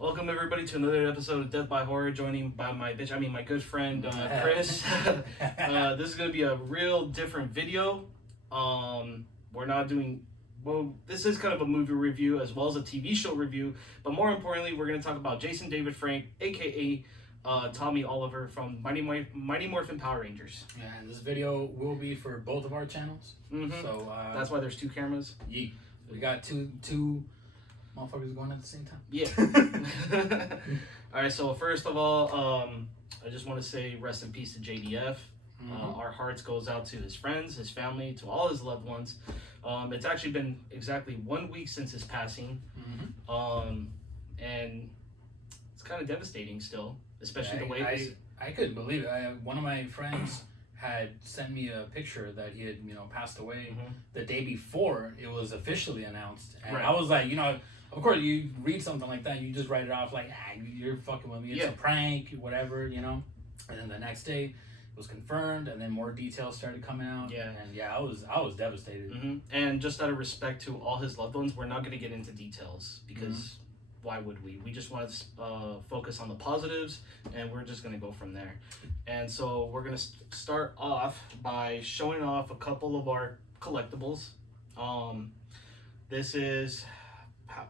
Welcome everybody to another episode of Death by Horror, joining by my good friend Chris. This is gonna be a real different video. We're not doing this is kind of a movie review as well as a TV show review, but more importantly, we're gonna talk about Jason David Frank, aka Tommy Oliver from Mighty Morphin Power Rangers. Yeah, and this video will be for both of our channels. Mm-hmm. So that's why there's two cameras. Yeah, we got two motherfuckers going at the same time. Yeah. All right. So first of all, I just want to say rest in peace to JDF. Our hearts goes out to his friends, his family, to all his loved ones. It's actually been exactly 1 week since his passing, and it's kind of devastating still, especially the way I couldn't believe it. One of my friends had sent me a picture that he had passed away the day before it was officially announced, and I was like, of course you read something like that, you just write it off like, you're fucking with me, it's a prank, whatever, and then the next day it was confirmed, and then more details started coming out. I was devastated. And just out of respect to all his loved ones, we're not going to get into details because why would we? We just want to focus on the positives, and we're just going to go from there. And so we're going to start off by showing off a couple of our collectibles. This is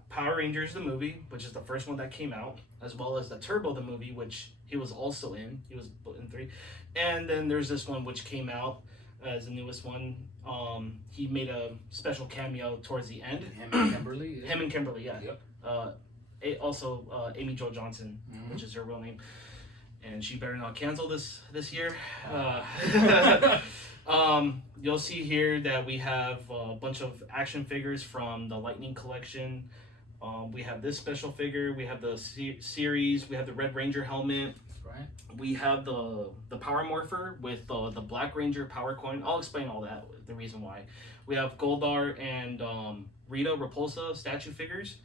Power Rangers the movie, which is the first one that came out, as well as the Turbo the movie, which he was also in. He was in 3. And then there's this one which came out as the newest one. He made a special cameo towards the end. Him and Kimberly. Him and Kimberly, yeah. Yep. Also, Amy Jo Johnson, which is her real name, and she better not cancel this year. You'll see here that we have a bunch of action figures from the Lightning collection. We have this special figure. We have the series. We have the Red Ranger helmet. That's right. We have the Power Morpher with the Black Ranger Power Coin. I'll explain all that, the reason why. We have Goldar and Rita Repulsa statue figures,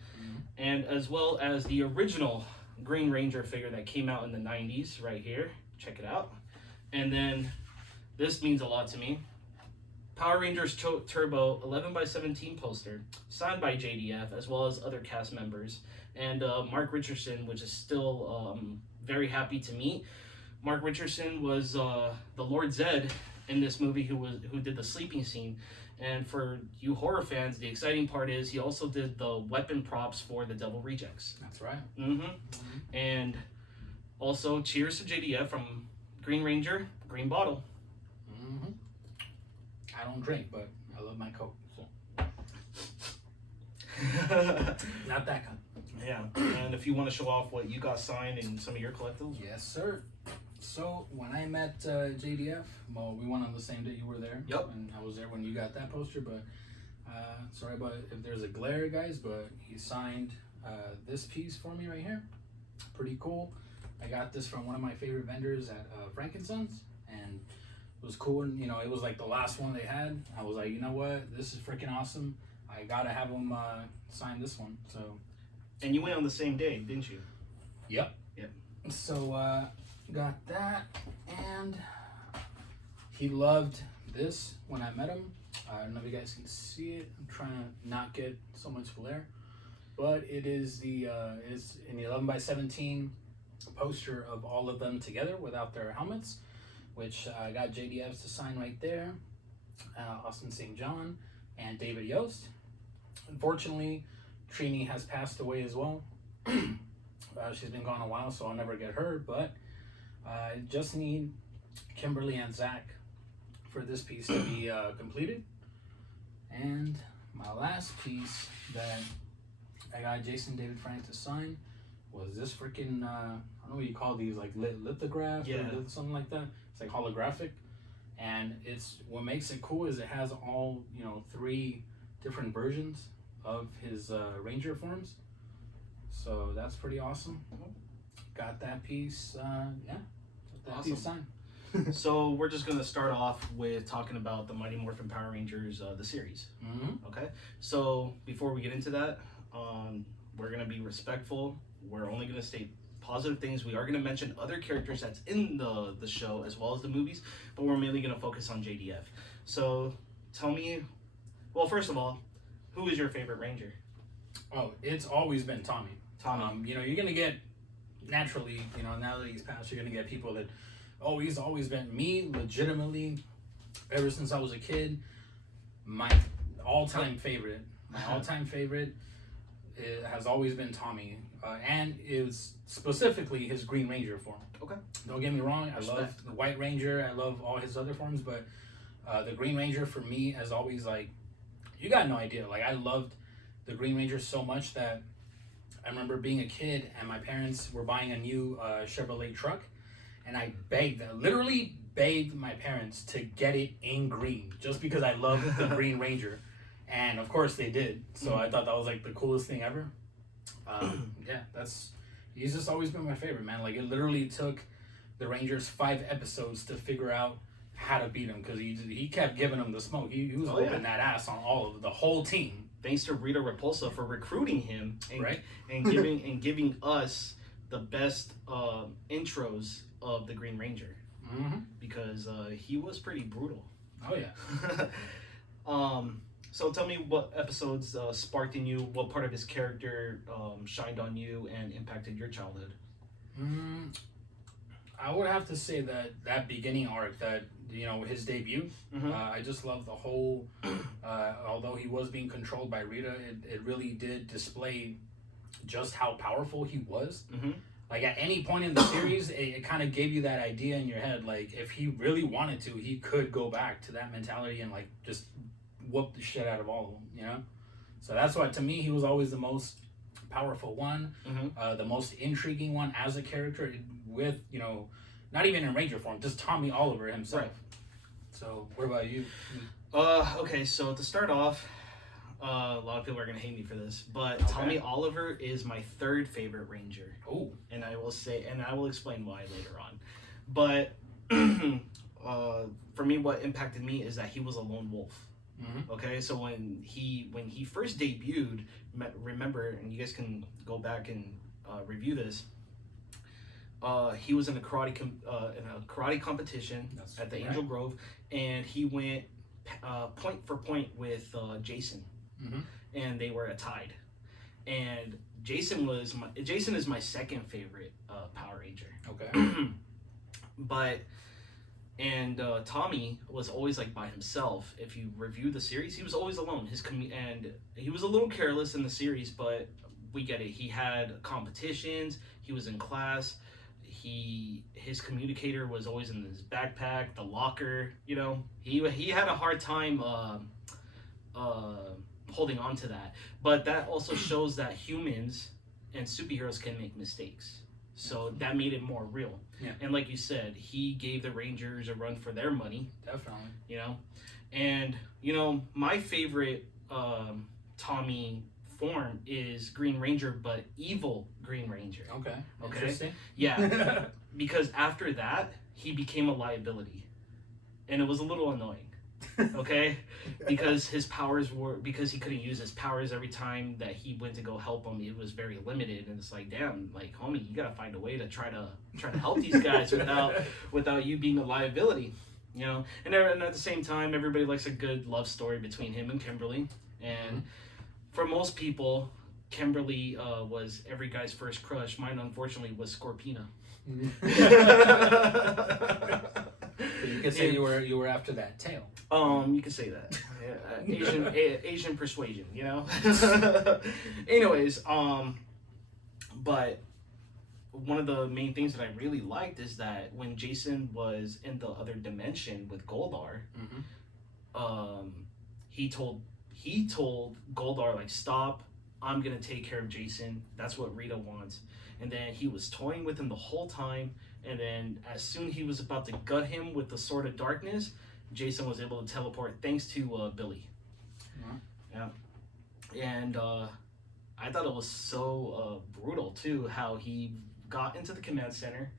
and as well as the original Green Ranger figure that came out in the 90s right here. Check it out. And then this means a lot to me. Power Rangers Turbo 11x17 poster, signed by JDF, as well as other cast members. And Mark Richardson, which is still very happy to meet. Mark Richardson was the Lord Zed in this movie who did the sleeping scene. And for you horror fans, the exciting part is he also did the weapon props for the Devil Rejects. That's right. And also, cheers to JDF from Green Ranger, Green Bottle. I don't drink, but I love my Coke. So. Not that kind. Yeah, and if you want to show off what you got signed in some of your collectibles. Yes, sir. So when I met JDF, well, we went on the same day you were there. Yep. And I was there when you got that poster, but sorry about if there's a glare, guys, but he signed this piece for me right here. Pretty cool. I got this from one of my favorite vendors at Frankensons, and it was cool. And it was like the last one they had. I was like, you know what, this is freaking awesome. I gotta have him sign this one. So. And you went on the same day, didn't you? Yep. So got that, and he loved this when I met him. I don't know if you guys can see it. I'm trying to not get so much glare, but it is is an 11x17 poster of all of them together without their helmets, which I got JDF's to sign right there. Austin St. John and David Yost. Unfortunately, Trini has passed away as well. She's been gone a while, so I'll never get her, but I just need Kimberly and Zach for this piece to be completed. And my last piece that I got Jason David Frank to sign was this freaking, I don't know what you call these, like lithograph or something like that. It's like holographic. And what makes it cool is it has all, 3 different versions of his Ranger forms. So that's pretty awesome. Got that piece, piece signed. So we're just going to start off with talking about the Mighty Morphin Power Rangers, the series. Okay? So before we get into that, we're going to be respectful. We're only going to state positive things. We are going to mention other characters that's in the show as well as the movies, but we're mainly going to focus on JDF. So tell me, well, first of all, who is your favorite Ranger? Oh, it's always been Tommy. Tommy. You know, you're gonna get naturally. You know, now that he's passed, you're gonna get people that, oh, he's always been me. Legitimately, ever since I was a kid, my all-time favorite. My all-time favorite has always been Tommy, and is specifically his Green Ranger form. Okay. Don't get me wrong, I Respect. love the White Ranger, I love all his other forms, but the Green Ranger for me has always, like, you got no idea. Like, I loved the Green Ranger so much that I remember being a kid and my parents were buying a new Chevrolet truck, and I literally begged my parents to get it in green just because I loved the Green Ranger. And of course they did. So I thought that was like the coolest thing ever. Yeah, he's just always been my favorite, man. Like, it literally took the Rangers 5 episodes to figure out how to beat him, because he kept giving them the smoke. He was whooping that ass on the whole team. Thanks to Rita Repulsa for recruiting him and giving us the best intros of the Green Ranger, because he was pretty brutal. Oh yeah. So tell me what episodes sparked in you, what part of his character shined on you and impacted your childhood? I would have to say that beginning arc, that, you know, his debut. I just love the whole. Although he was being controlled by Rita, it really did display just how powerful he was. Like, at any point in the series, it kind of gave you that idea in your head. Like, if he really wanted to, he could go back to that mentality and, like, just whoop the shit out of all of them, you know? So that's why, to me, he was always the most powerful one, the most intriguing one as a character, with, you know, not even in Ranger form, just Tommy Oliver himself. Right. So what about you? Okay, so to start off, a lot of people are gonna hate me for this, but Tommy Oliver is my 3rd favorite Ranger. Oh. And I will explain why later on. But for me, what impacted me is that he was a lone wolf. Okay, so when he first debuted, remember, and you guys can go back and review this. He was in a karate competition at the Angel Grove, and he went point for point with Jason, and they were tied. And Jason is my 2nd favorite Power Ranger. Okay. But Tommy was always, like, by himself. If you review the series, he was always alone. And he was a little careless in the series, but we get it. He had competitions. He was in class. His communicator was always in his backpack, the locker. You know, he had a hard time holding on to that. But that also shows that humans and superheroes can make mistakes. So that made it more real. Yeah. And like you said, he gave the Rangers a run for their money. Definitely. You know? And, you know, my favorite Tommy form is Green Ranger, but evil Green Ranger. Okay. Interesting. Yeah. Because after that, he became a liability. And it was a little annoying. Okay? Because he couldn't use his powers every time that he went to go help him. It was very limited, and it's like, damn, like, homie, you gotta find a way to try to help these guys without you being a liability, you know. And at the same time, everybody likes a good love story between him and Kimberly. And for most people, Kimberly was every guy's first crush. Mine, unfortunately, was Scorpina. So you could say you were after that tail. You could say that. Asian persuasion, you know. Anyways, but one of the main things that I really liked is that when Jason was in the other dimension with Goldar, he told Goldar, like, stop. I'm gonna take care of Jason. That's what Rita wants. And then he was toying with him the whole time. And then as soon he was about to gut him with the Sword of Darkness, Jason was able to teleport thanks to Billy. Yeah. And I thought it was so brutal too, how he got into the command center,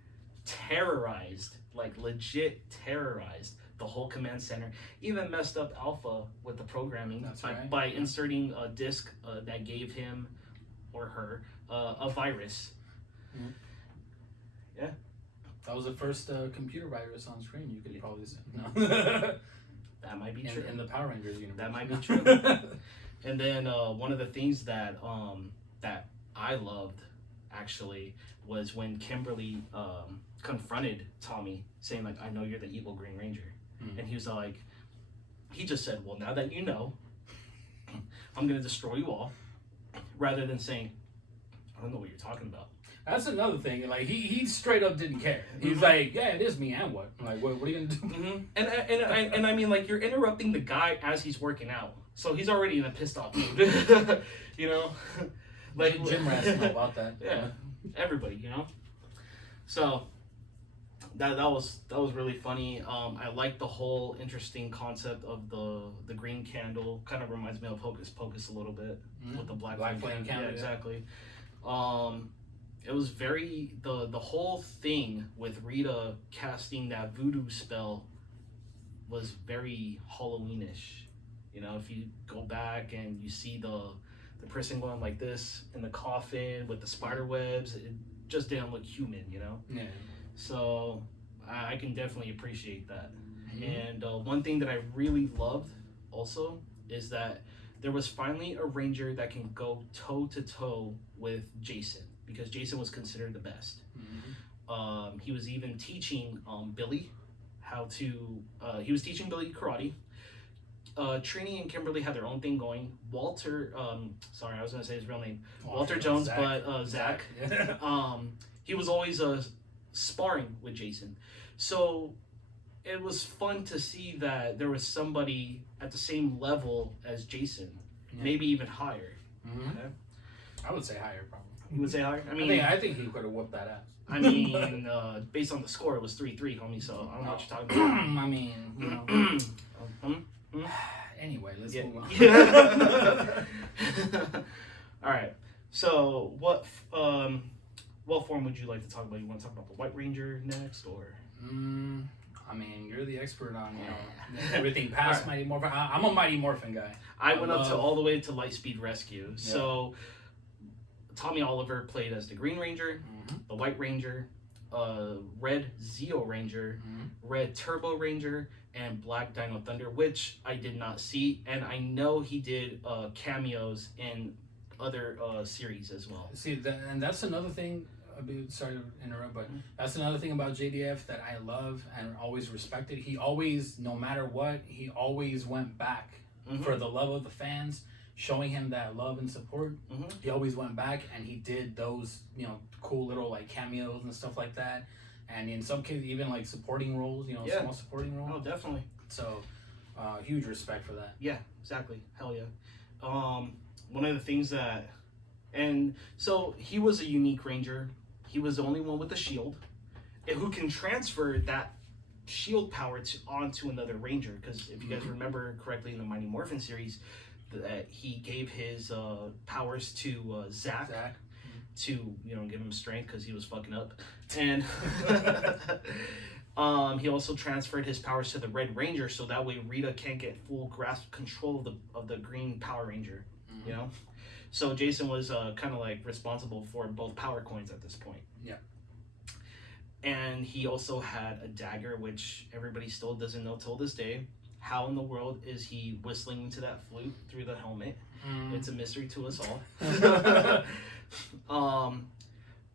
terrorized, like legit terrorized the whole command center, even messed up Alpha with the programming by inserting a disc that gave him or her a virus. Yeah. That was the first computer virus on screen, you could probably say. No. That might be true. In the Power Rangers universe. That might be true. And then one of the things that that I loved actually was when Kimberly confronted Tommy, saying like, "I know you're the evil Green Ranger," and he was like, he just said, "Well, now that you know, I'm gonna destroy you all," rather than saying, "I don't know what you're talking about." That's another thing. Like he straight up didn't care. He's like, "Yeah, it is me, and what? Like, what are you gonna do?" And I mean, like, you're interrupting the guy as he's working out, so he's already in a pissed off mood. You know, like gym rats know about that. Yeah, everybody, you know. So that was really funny. I like the whole interesting concept of the green candle. Kind of reminds me of Hocus Pocus a little bit with the black flame candle. Yeah, exactly. It was very the whole thing with Rita casting that voodoo spell was very Halloweenish. You know, if you go back and you see the person going like this in the coffin with the spider webs, it just didn't look human, you know? Yeah. So I can definitely appreciate that. And one thing that I really loved also is that there was finally a ranger that can go toe to toe with Jason, because Jason was considered the best. He was even teaching Billy how to. He was teaching Billy karate. Trini and Kimberly had their own thing going. Walter, sorry, I was gonna say his real name, Walter Jones, Zach. but Zach. He was always sparring with Jason, so it was fun to see that there was somebody at the same level as Jason, maybe even higher. Okay? I would say higher, probably. You would say higher? I think he could have whooped that ass. I mean, based on the score, it was 3-3, homie. So I don't know what you're talking about. I mean, you know. Anyway, let's move on. All right. So what form would you like to talk about? You want to talk about the White Ranger next, or? I mean, you're the expert on everything past Mighty Morphin. I'm a Mighty Morphin guy. I went up to all the way to Lightspeed Rescue. Yeah. So Tommy Oliver played as the Green Ranger, the White Ranger, Red Zeo Ranger, Red Turbo Ranger, and Black Dino Thunder, which I did not see, and I know he did cameos in other series as well. See, and that's another thing. Sorry to interrupt, but that's another thing about JDF that I love and always respected. He always, no matter what, he always went back for the love of the fans, showing him that love and support. He always went back and he did those, cool little like cameos and stuff like that. And in some cases, even like supporting roles, small supporting roles. Oh, definitely. So, huge respect for that. Yeah, exactly. Hell yeah. One of the things that, and so he was a unique ranger. He was the only one with the shield, who can transfer that shield power onto another ranger. Because if you guys remember correctly in the Mighty Morphin series, that he gave his powers to Zach. To give him strength because he was fucking up, and he also transferred his powers to the Red Ranger, so that way Rita can't get full grasp control of the Green Power Ranger. So Jason was kind of like responsible for both power coins at this point. Yeah. And he also had a dagger, which everybody still doesn't know till this day. How in the world is he whistling into that flute through the helmet? It's a mystery to us all.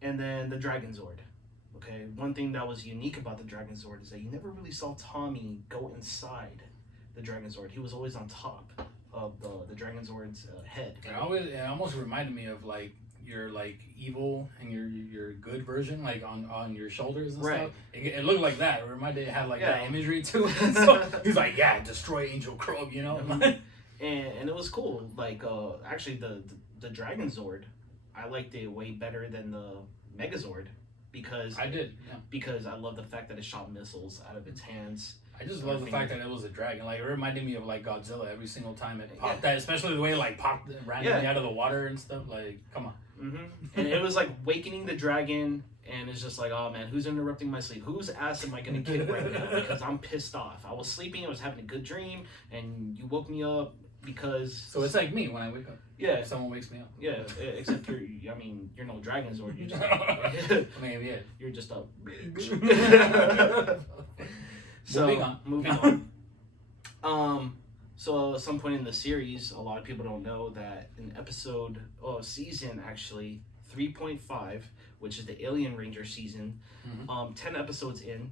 And then the Dragon Zord. Okay, one thing that was unique about the Dragon Zord is that you never really saw Tommy go inside the Dragon Zord. He was always on top of the Dragon Zord's head. It almost reminded me of like your like evil and your good version, like on your shoulders and stuff. It looked like that. It reminded it had like that imagery to it. So he's like, destroy Angel Crow, and it was cool. Like actually the Dragon Zord, I liked it way better than the Megazord because because I love the fact that it shot missiles out of its hands. I just love the fact that it was a dragon. Like, it reminded me of like Godzilla every single time it popped. That, especially the way it like popped randomly out of the water and stuff. Like, come on. And it was like wakening the dragon, and it's just like, oh man, who's interrupting my sleep? Whose ass am I gonna kick right now? Because I'm pissed off. I was sleeping, I was having a good dream, and you woke me up because. So it's like me when I wake up. Yeah. If someone wakes me up. Yeah, except you're no Dragon Zord. You're just. You're just a bitch. So moving on. So at some point in the series, a lot of people don't know that in season actually 3.5, which is the Alien Ranger season. 10 episodes in,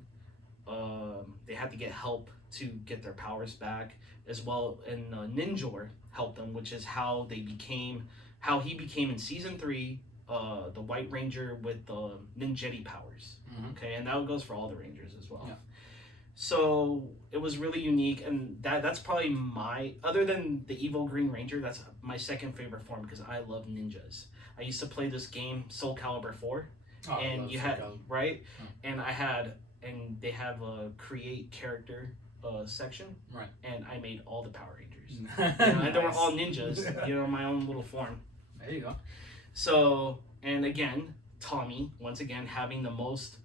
they had to get help to get their powers back as well, and Ninjor helped them, which is how he became in season 3, the White Ranger with the ninjetti powers. Okay, and that goes for all the Rangers as well. So it was really unique, and that's probably other than the evil Green Ranger, that's my second favorite form because I love ninjas. I used to play this game, Soul Calibur 4, and you had right, and they have a create character section, right, and I made all the Power Rangers, and they were all ninjas, my own little form. There you go. So, and again, Tommy, once again, having the most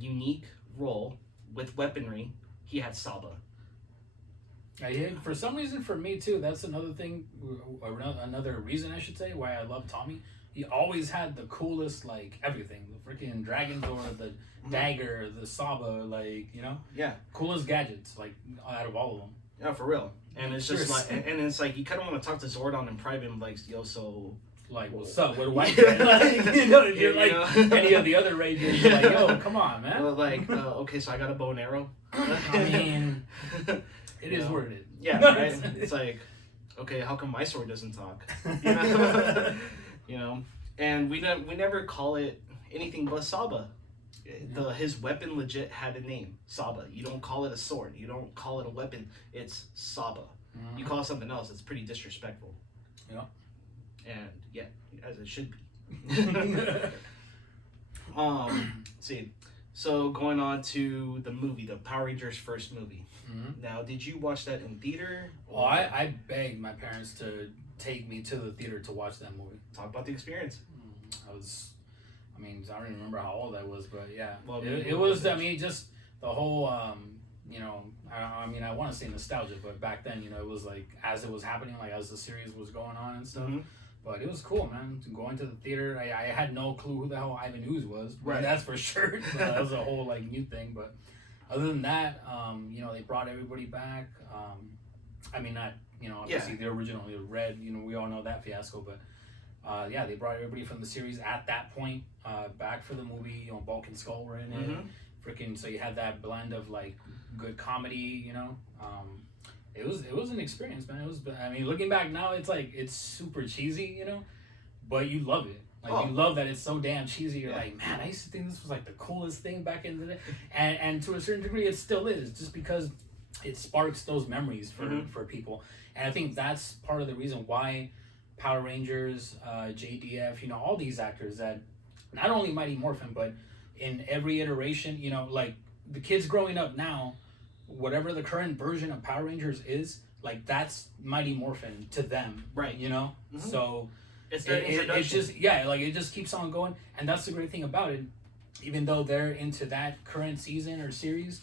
unique role with weaponry, he had Saba. Yeah, for some reason, for me too, that's another thing, another reason I should say why I love Tommy. He always had the coolest, like, everything. The freaking dragon door, the dagger, the Saba, like, Yeah. Coolest gadgets, like, out of all of them. Yeah, for real. And it's just like, and it's like, you kind of want to talk to Zordon in private and like, yo, so... Like, what's up? What do I get? Like, you're like any of the other Rangers. You're like, yo, come on, man. Well, like, okay, so I got a bow and arrow. I mean, it is what it is. Yeah, right? It's like, okay, how come my sword doesn't talk? And we never call it anything but Saba. His weapon legit had a name, Saba. You don't call it a sword. You don't call it a weapon. It's Saba. You call it something else, it's pretty disrespectful. Yeah. And yeah, as it should be. See, so going on to the movie, the Power Rangers first movie. Now, did you watch that in theater? Well, I begged my parents to take me to the theater to watch that movie. Talk about the experience. I don't even remember how old I was, but yeah. Well, it was, just the whole, I want to say nostalgia, but back then, it was like, as it was happening, like as the series was going on and stuff. But it was cool, man. Going to the theater, I had no clue who the hell Ivan Ooze was. Right. That's for sure. That was a whole like new thing. But other than that, they brought everybody back. Obviously the original, Red. We all know that fiasco. But they brought everybody from the series at that point back for the movie. Bulk and Skull were in it. Freaking, so you had that blend of like good comedy. It was an experience, man. Looking back now, it's like, it's super cheesy, but you love it. Like, you love that it's so damn cheesy. You're like, man, I used to think this was like the coolest thing back in the day. And to a certain degree, it still is, just because it sparks those memories for people. And I think that's part of the reason why Power Rangers, JDF, all these actors that, not only Mighty Morphin, but in every iteration, like the kids growing up now, whatever the current version of Power Rangers is, like, that's Mighty Morphin to them, right? So it's their introduction. It just keeps on going, and that's the great thing about it. Even though they're into that current season or series,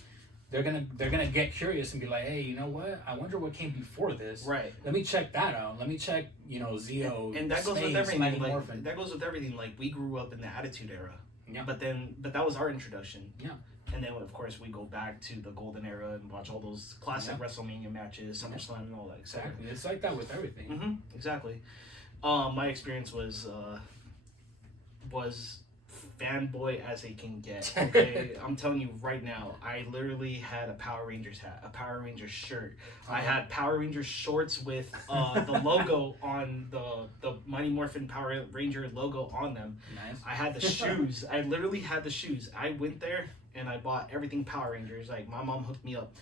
they're gonna get curious and be like, hey, you know what? I wonder what came before this. Right. Let me check that out. Let me check, Zeo. And that goes with everything. That goes with everything. Like, we grew up in the Attitude Era. Yeah. But that was our introduction. Yeah. And then, of course, we go back to the Golden Era and watch all those classic WrestleMania matches, SummerSlam, and all that. Exactly. It's like that with everything. Exactly. My experience was fanboy as it can get. Okay, I'm telling you right now, I literally had a Power Rangers hat, a Power Rangers shirt. I had Power Rangers shorts with the logo on the Mighty Morphin Power Ranger logo on them. Nice. I had the shoes. I literally had the shoes. I went there and I bought everything Power Rangers. Like, my mom hooked me up.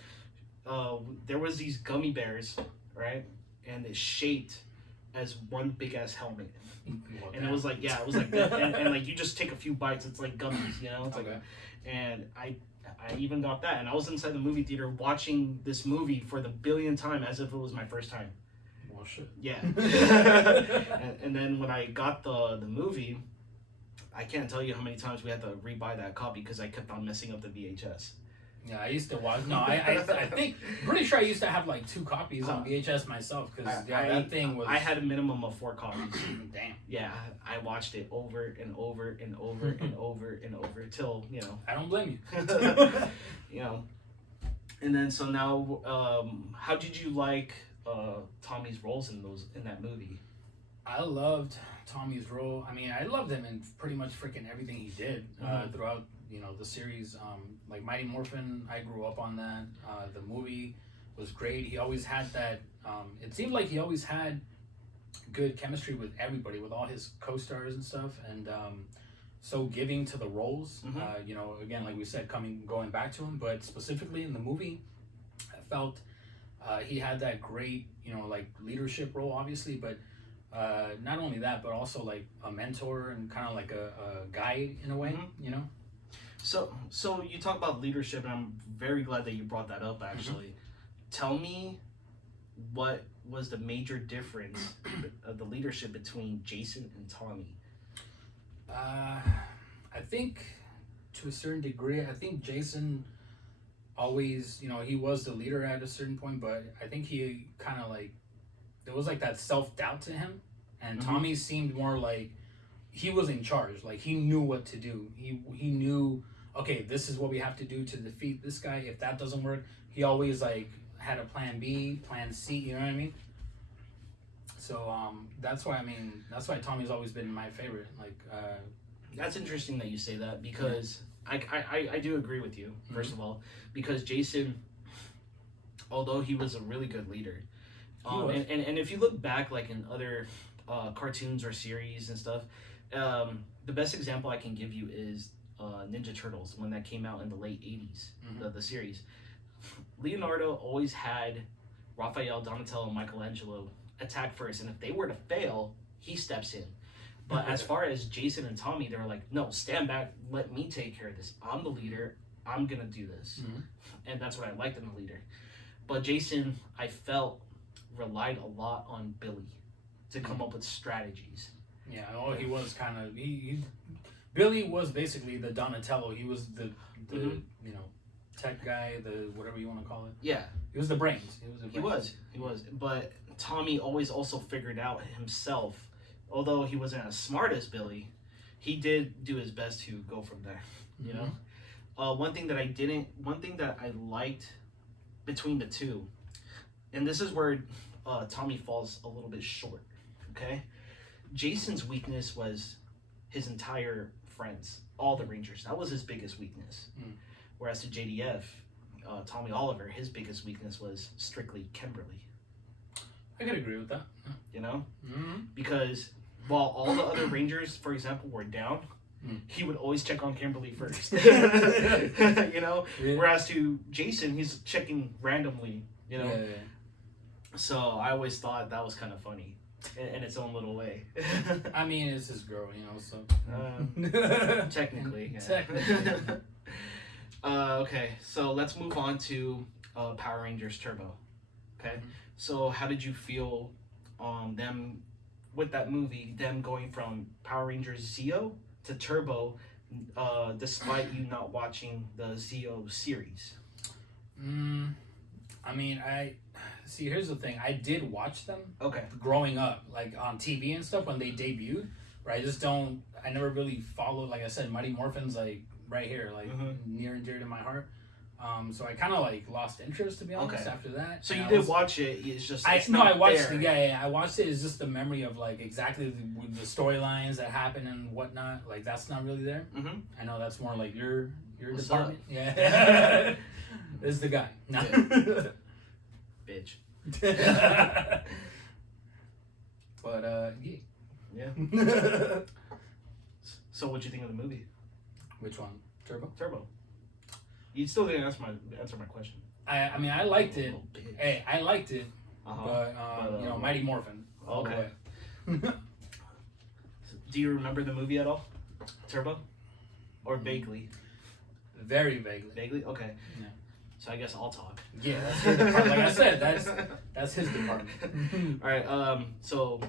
There was these gummy bears, right? And it's shaped as one big ass helmet. And it was like, it was like that. And like, you just take a few bites, it's like gummies, It's like, and I even got that, and I was inside the movie theater watching this movie for the billionth time as if it was my first time. Well, shit. Yeah. and then when I got the movie, I can't tell you how many times we had to rebuy that copy because I kept on messing up the VHS. Yeah, I used to watch. No, I think, pretty sure I used to have like 2 copies on VHS myself because that thing was. I had a minimum of 4 copies. Damn. Yeah, I watched it over and over and over and over and over till I don't blame you. And then so now, how did you like Tommy's roles in that movie? I loved Tommy's role. I mean, I loved him in pretty much freaking everything he did throughout, the series. Like Mighty Morphin, I grew up on that. The movie was great. He always had that. It seemed like he always had good chemistry with everybody, with all his co-stars and stuff, and so giving to the roles. Again, like we said, going back to him, but specifically in the movie, I felt he had that great, like leadership role, obviously, but not only that, but also like a mentor and kind of like a guide in a way, So you talk about leadership, and I'm very glad that you brought that up. Actually, tell me what was the major difference of the leadership between Jason and Tommy? I think to a certain degree, I think Jason always, he was the leader at a certain point, but I think he kind of like, there was like that self-doubt to him, and Tommy seemed more like he was in charge. Like he knew what to do. He knew, okay, this is what we have to do to defeat this guy. If that doesn't work, he always like had a plan B, plan C, you know what I mean? So that's why Tommy's always been my favorite. Like that's interesting that you say that, because I do agree with you, first of all, because Jason, although he was a really good leader, and if you look back like in other cartoons or series and stuff, the best example I can give you is Ninja Turtles, when that came out in the late 80s, the series. Leonardo always had Raphael, Donatello, and Michelangelo attack first, and if they were to fail, he steps in. But as far as Jason and Tommy, they were like, no, stand back, let me take care of this. I'm the leader, I'm gonna do this. And that's what I liked in the leader. But Jason, I felt, relied a lot on Billy to come up with strategies. Yeah, he was kind of, Billy was basically the Donatello. He was the tech guy, the whatever you want to call it. Yeah. He was the brains. He was. But Tommy always also figured out himself, although he wasn't as smart as Billy, he did do his best to go from there. You know? One thing that I liked between the two, and this is where Tommy falls a little bit short, okay? Jason's weakness was his entire friends, all the Rangers. That was his biggest weakness. Whereas to JDF, Tommy Oliver, his biggest weakness was strictly Kimberly. I could agree with that. You know? Because while all the other Rangers, for example, were down, he would always check on Kimberly first. You know? Yeah. Whereas to Jason, he's checking randomly, you know? Yeah. So I always thought that was kind of funny in its own little way. I mean, it's his girl, you know, so. Technically. Yeah. Technically. Okay, so let's move on to Power Rangers Turbo. Okay, so how did you feel them with that movie, them going from Power Rangers Zeo to Turbo, despite you not watching the Zeo series? I mean, here's the thing. I did watch them. Okay. Growing up, like on TV and stuff when they debuted, right? I never really followed. Like I said, Mighty Morphin's like right here, like near and dear to my heart. So I kind of like lost interest, to be honest, after that. So you did watch it. It's just I watched it. Yeah. I watched it. It's just the memory of like exactly the storylines that happen and whatnot. Like that's not really there. I know that's more like your department. Up? Yeah. This is the guy. No. Bitch. But yeah. So what'd you think of the movie? Which one? Turbo. You still didn't answer my question. I mean, I liked it. Hey, I liked it. But Mighty Morphin. Okay. Do you remember the movie at all? Turbo? Or vaguely? Very vaguely. Vaguely? Okay. Yeah. So I guess I'll talk. Yeah, that's his department. Like I said, that's his department. All right. So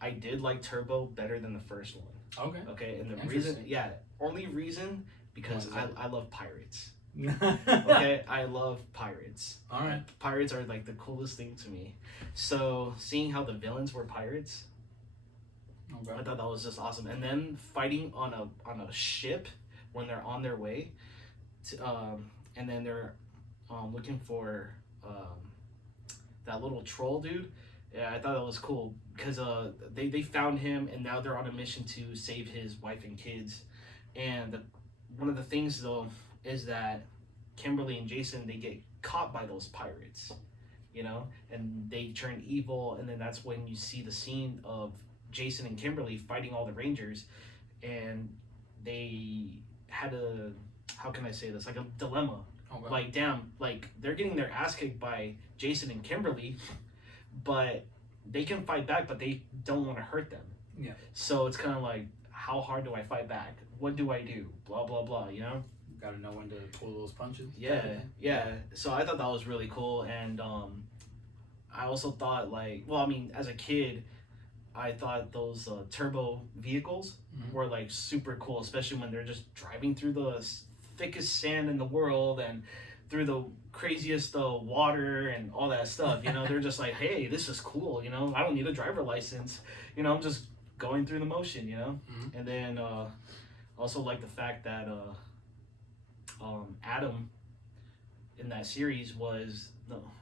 I did like Turbo better than the first one. Okay. Okay, and the only reason because I love pirates. Okay, I love pirates. All right. Pirates are like the coolest thing to me. So seeing how the villains were pirates, I thought that was just awesome. And then fighting on a ship when they're on their way, and then they're looking for that little troll dude Yeah, I thought that was cool because they found him and now they're on a mission to save his wife and kids. And one of the things though is that Kimberly and Jason they get caught by those pirates, you know, and they turn evil, and then that's when you see the scene of Jason and Kimberly fighting all the Rangers, and they had a how can I say this like a dilemma. Okay. Like damn, like they're getting their ass kicked by Jason and Kimberly, but they can fight back, but they don't want to hurt them. Yeah. So it's kind of like, how hard do I fight back? What do I do? Blah blah blah. You know. Got to know when to pull those punches. Yeah. So I thought that was really cool, and I also thought like, well, I mean, as a kid, I thought those turbo vehicles were like super cool, especially when they're just driving through the thickest sand in the world and through the craziest water and all that stuff. You know, they're just like, hey, this is cool. You know, I don't need a driver license. You know, I'm just going through the motion. You know, and then also like the fact that Adam in that series was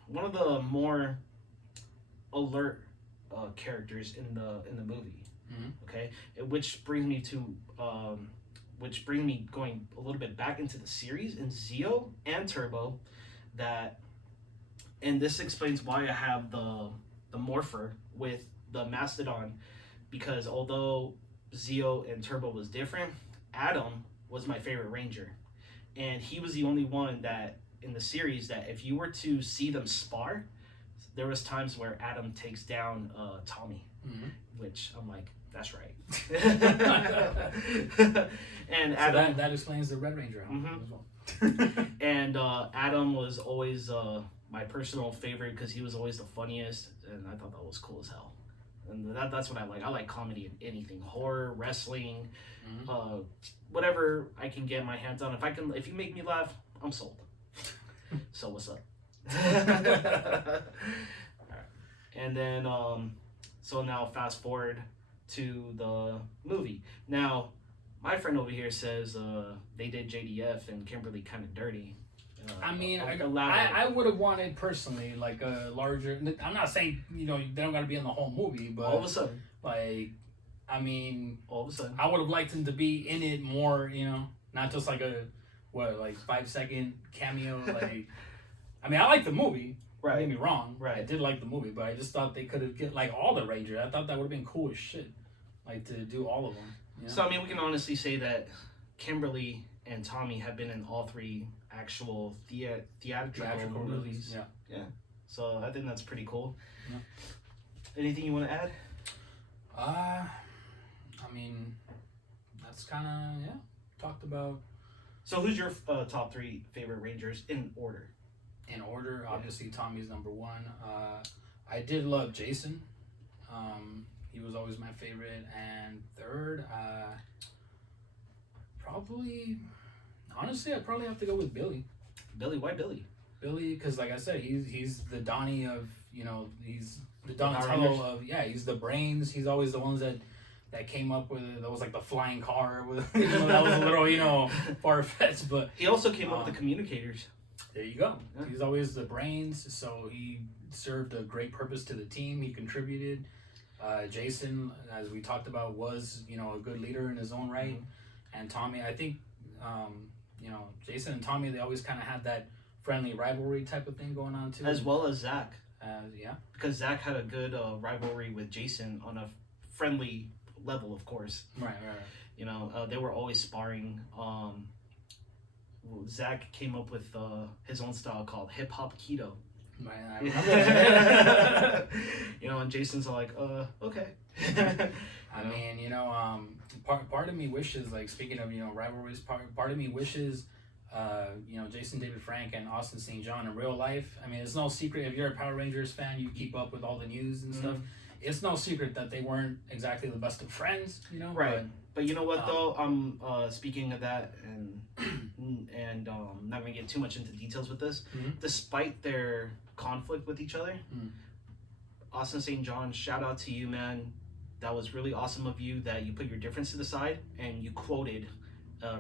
one of the more alert characters in the movie. Okay, which brings me going a little bit back into the series in Zeo and Turbo, and this explains why I have the Morpher with the Mastodon, because although Zeo and Turbo was different, Adam was my favorite Ranger, and he was the only one that in the series that if you were to see them spar, there was times where Adam takes down Tommy, which I'm like, that's right. And so Adam, that explains the Red Ranger as well. And Adam was always my personal favorite because he was always the funniest, and I thought that was cool as hell. And that's what I like. I like comedy in anything, horror, wrestling, whatever I can get my hands on. If you make me laugh, I'm sold. So what's up? Right. And then so now fast forward to the movie. Now my friend over here says they did JDF and Kimberly kind of dirty. I mean, I would have wanted personally like a larger. I'm not saying they don't got to be in the whole movie, but all of a sudden, like, I mean, all of a sudden, I would have liked him to be in it more. Not just like a 5-second cameo. Like, I mean, I like the movie. Right. Don't get me wrong. Right. I did like the movie, but I just thought they could have get like all the Rangers. I thought that would have been cool as shit. Like to do all of them. So I mean, we can honestly say that Kimberly and Tommy have been in all 3 actual theatrical movies. Yeah. So I think that's pretty cool. Yeah. Anything you want to add? I mean, that's kind of talked about. So who's your top 3 favorite Rangers in order? In order, obviously Tommy's number 1. I did love Jason. He was always my favorite. And third, honestly, I'd probably have to go with Billy. Billy, why Billy? Billy, because like I said, he's the Donnie of, he's the Donatello of, he's the brains. He's always the ones that came up with it. That was like the flying car with, that was a little, far-fetched, but he also came up with the communicators. There you go. Yeah. He's always the brains, so he served a great purpose to the team. He contributed. Jason, as we talked about, was a good leader in his own right. And Tommy, I think, Jason and Tommy, they always kind of had that friendly rivalry type of thing going on too. As well as Zach. Yeah. Because Zach had a good rivalry with Jason on a friendly level, of course. Right. They were always sparring. Zach came up with his own style called hip hop keto. Right, I remember. And Jason's like, okay. I mean, part of me wishes, like speaking of rivalries, part of me wishes, Jason David Frank and Austin St. John in real life. I mean, it's no secret if you're a Power Rangers fan, you keep up with all the news and stuff. It's no secret that they weren't exactly the best of friends, Right. But you know what though? Speaking of that, and I'm not gonna get too much into details with this. Despite their conflict with each other, Austin St. John, shout out to you, man. That was really awesome of you that you put your difference to the side and you quoted,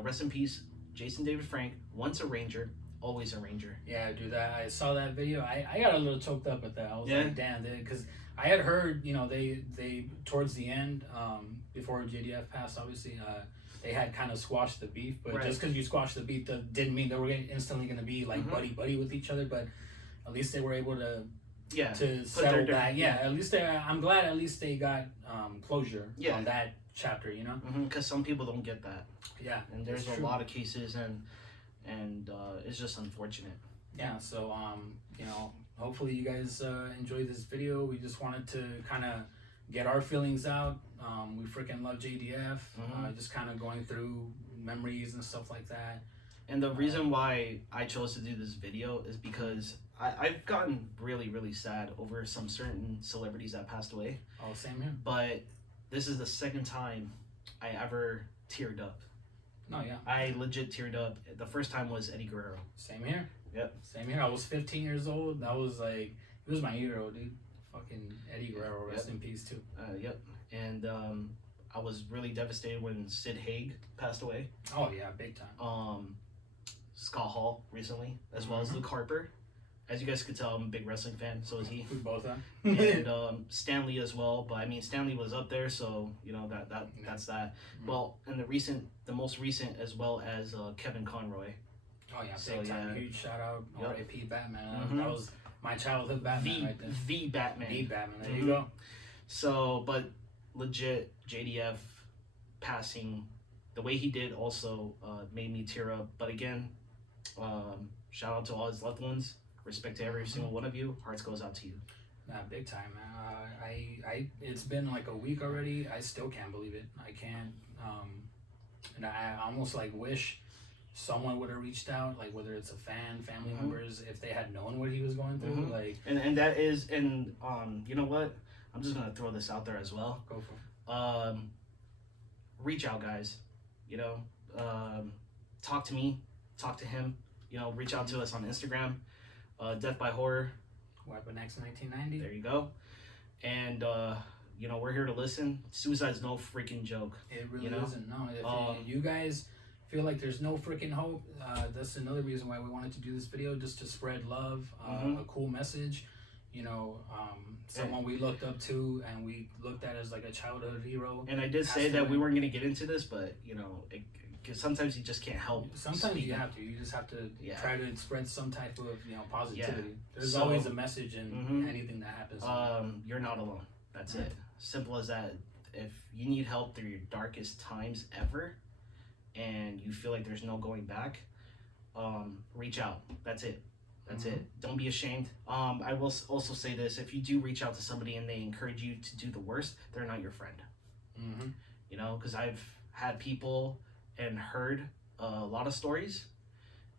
"Rest in peace, Jason David Frank. Once a Ranger, always a Ranger." Yeah, dude. I saw that video. I got a little choked up at that. I was like, damn, dude, because I had heard, you know, they towards the end, before JDF passed, obviously, they had kind of squashed the beef. But Right. just because you squashed the beef, that didn't mean they were instantly going to be like buddy with each other. But at least they were able to settle that. Yeah, at least I'm glad at least they got closure on that chapter. You know, because some people don't get that. Yeah, and there's a lot of cases, and it's just unfortunate. Yeah, so you know, hopefully you guys enjoy this video. We just wanted to kind of get our feelings out. We freaking love JDF. Just kind of going through memories and stuff like that. And the reason why I chose to do this video is because I've gotten really sad over some certain celebrities that passed away. Oh, same here. But this is the second time I ever teared up. No, yeah. I legit teared up. The first time was Eddie Guerrero. Same here. Yep. Same here. I was 15 years old. That was like, he was my hero, dude. Fucking Eddie Guerrero, rest in peace too. Yep. And I was really devastated when Sid Haig passed away. Oh yeah, big time. Scott Hall recently, as well as Luke Harper. As you guys could tell, I'm a big wrestling fan. So is he. We both are. And Stanley as well. But I mean, Stanley was up there, so you know that's that. Well, and the most recent, as well as Kevin Conroy. Oh yeah, big time. Huge shout out, R.I.P. Batman. That was my childhood Batman right there. The Batman. The Batman. There you go. So, but legit, JDF passing the way he did also made me tear up. But again, shout out to all his loved ones. Respect to every single one of you. Hearts goes out to you. Nah, big time, man. I it's been like a week already. I still can't believe it. I can't. And I almost like wish someone would have reached out, like whether it's a fan, family members, if they had known what he was going through. Like, and that is, and you know what? I'm just gonna throw this out there as well. Go for it. Reach out, guys. You know, talk to me, talk to him. You know, reach out to us on Instagram. Death by Horror. Weapon X 1990. There you go. And you know, we're here to listen. Suicide's no freaking joke. It really isn't. No, if you guys feel like there's no freaking hope, that's another reason why we wanted to do this video, just to spread love, a cool message. You know, someone we looked up to and we looked at as like a childhood hero. And I did say that we weren't going to get into this, but you know, because sometimes you just can't help. Sometimes you have to. You just have to try to spread some type of positivity. Yeah. There's always a message in anything that happens. You're not alone. That's it. Simple as that. If you need help through your darkest times ever, and you feel like there's no going back, reach out. That's it. That's it. Don't be ashamed. I will also say this: if you do reach out to somebody and they encourage you to do the worst, they're not your friend. You know, because I've had people and heard a lot of stories,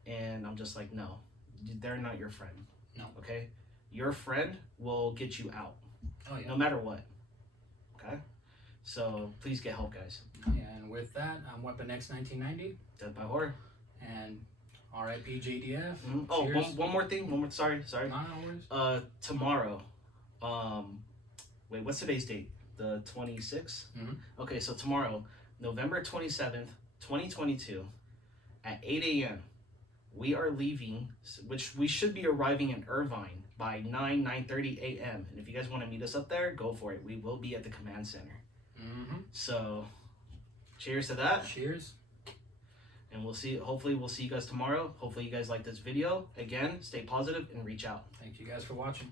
and I'm just like, no, they're not your friend. No. Okay? Your friend will get you out. Oh, yeah. No matter what. Okay? So please get help, guys. Yeah, and with that, I'm Weapon X 1990. Death by Horror. And R.I.P. JDF. Oh, one more thing. Sorry. No worries. Tomorrow. Wait, what's today's date? The 26th? Okay, so tomorrow, November 27th, 2022, at 8 a.m., we are leaving, which we should be arriving in Irvine by 9:30 a.m. And if you guys want to meet us up there, go for it. We will be at the command center. So, cheers to that. Cheers. And we'll see. Hopefully, we'll see you guys tomorrow. Hopefully, you guys like this video. Again, stay positive and reach out. Thank you guys for watching.